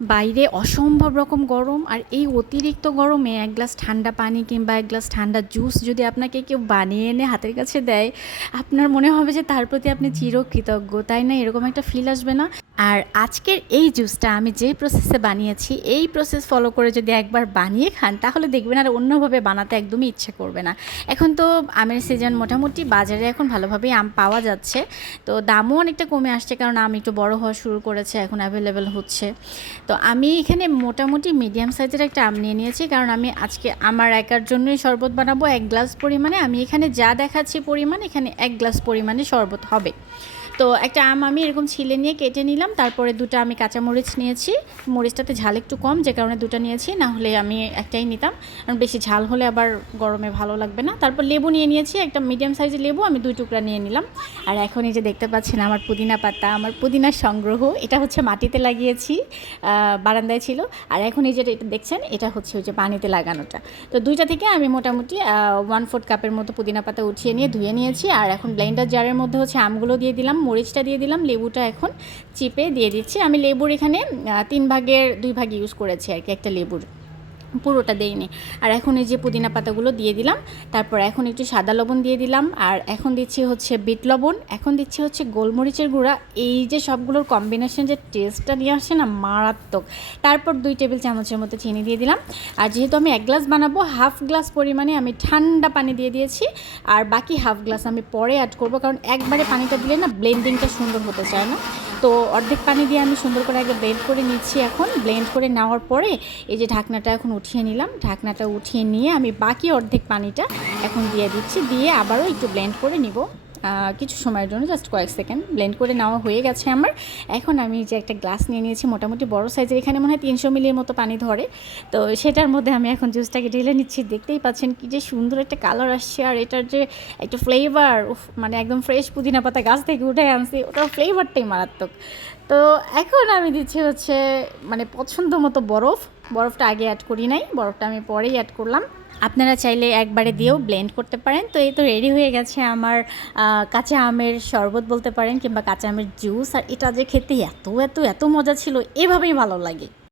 বাইরে অসম্ভব রকম গরম, আর এই অতিরিক্ত গরমে এক গ্লাস ঠান্ডা পানি কিংবা এক গ্লাস ঠান্ডা জুস যদি আপনাকে কেউ বানিয়ে এনে হাতের কাছে দেয়, আপনার মনে হবে যে তার প্রতি আপনি চিরকৃতজ্ঞ, তাই না? এরকম একটা ফিল আসবে না? আর আজকের এই জুসটা আমি যে প্রসেসে বানিয়েছি, এই প্রসেস ফলো করে যদি একবার বানিয়ে খান তাহলে দেখবেন আর অন্যভাবে বানাতে একদমই ইচ্ছা করবে না। এখন তো আমের সিজন, মোটামুটি বাজারে এখন ভালোভাবেই আম পাওয়া যাচ্ছে, তো দামও অনেকটা কমে আসছে কারণ আম একটু বড় হওয়া শুরু করেছে, এখন অ্যাভেলেবেল হচ্ছে। তো আমি এখানে মোটামুটি মিডিয়াম সাইজের একটা আম নিয়ে নিয়েছি, কারণ আমি আজকে আমার একার জন্যই শরবত বানাবো 1 গ্লাস পরিমাণে। আমি এখানে যা দেখাচ্ছি পরিমাণ, এখানে 1 গ্লাস পরিমাণে শরবত হবে। তো একটা আম আমি এরকম ছিলে নিয়ে কেটে নিলাম, তারপরে দুটো আমি কাঁচামরিচ নিয়েছি, মরিচটাতে ঝাল একটু কম যে কারণে দুটো নিয়েছি, না হলে আমি একটাই নিতাম, কারণ বেশি ঝাল হলে আবার গরমে ভালো লাগবে না। তারপর লেবু নিয়ে নিয়েছি, একটা মিডিয়াম সাইজের লেবু আমি 2 টুকরা নিয়ে নিলাম। আর এখন এই যে দেখতে পাচ্ছেন আমার পুদিনা পাতা, আমার পুদিনার সংগ্রহ, এটা হচ্ছে মাটিতে লাগিয়েছি, বারান্দায় ছিল। আর এখন এই যে এটা দেখছেন, এটা হচ্ছে ওই যে পানিতে লাগানোটা। তো দুইটা থেকে আমি মোটামুটি 1/4 কাপের মতো পুদিনা পাতা উঠিয়ে নিয়ে ধুয়ে নিয়েছি। আর এখন ব্লেন্ডার জারের মধ্যে হচ্ছে আমগুলো দিয়ে দিলাম, মরিচটা দিয়ে দিলাম, লেবুটা এখন চিপে দিয়ে দিচ্ছি। আমি লেবুর এখানে 3 ভাগের 2 ভাগ ইউজ করেছি আর কি, একটা লেবুর, পুরোটা দেইনি। আর এখন এই যে পুদিনা পাতাগুলো দিয়ে দিলাম, তারপর এখন একটু সাদা লবণ দিয়ে দিলাম, আর এখন দিচ্ছি হচ্ছে বিট লবণ, এখন দিচ্ছি হচ্ছে গোলমরিচের গুঁড়া। এই যে সবগুলোর কম্বিনেশন যে টেস্টটা নিয়ে আসে না, মারাত্মক। তারপর 2 টেবিল চামচের মতো চিনি দিয়ে দিলাম। আর যেহেতু আমি 1 গ্লাস বানাবো, 1/2 গ্লাস পরিমাণে আমি ঠান্ডা পানি দিয়ে দিয়েছি, আর বাকি 1/2 গ্লাস আমি পরে অ্যাড করব, কারণ একবারে পানিটা দিলে না ব্লেন্ডিংটা সুন্দর হতে চায় না। তো অর্ধেক পানি দিয়ে আমি সুন্দর করে আগে ব্লেন্ড করে নিচ্ছি। এখন ব্লেন্ড করে নেওয়ার পরে এই যে ঢাকনাটা এখন উঠিয়ে নিলাম, ঢাকনাটা উঠিয়ে নিয়ে আমি বাকি অর্ধেক পানিটা এখন দিয়ে দিচ্ছি, দিয়ে আবারও একটু ব্লেন্ড করে নিব কিছু সময়ের জন্য, জাস্ট কয়েক সেকেন্ড। ব্লেন্ড করে নেওয়া হয়ে গেছে আমার। এখন আমি যে একটা গ্লাস নিয়ে নিয়েছি মোটামুটি বড় সাইজের, এখানে মনে হয় 300 মিলির মতো পানি ধরে, তো সেটার মধ্যে আমি এখন জুসটাকে ঢেলে নিচ্ছি। দেখতেই পাচ্ছেন কি যে সুন্দর একটা কালার আসছে, আর এটার যে একটা ফ্লেভার, মানে একদম ফ্রেশ পুদিনা পাতা গাছ থেকে উঠে আনছি, ওটার ফ্লেভারটাই মারাত্মক। তো এখন আমি দিচ্ছি হচ্ছে মানে পছন্দ মতো বরফটা আগে অ্যাড করি নাই, বরফটা আমি পরেই অ্যাড করলাম। আপনারা চাইলে একবারে দিয়েও ব্লেন্ড করতে পারেন। তো এই তো রেডি হয়ে গেছে আমার কাঁচা আমের শরবত বলতে পারেন, কিংবা কাঁচা আমের জুস। আর এটা যে খেতে এত এত এত মজা ছিল, এভাবেই ভালো লাগে।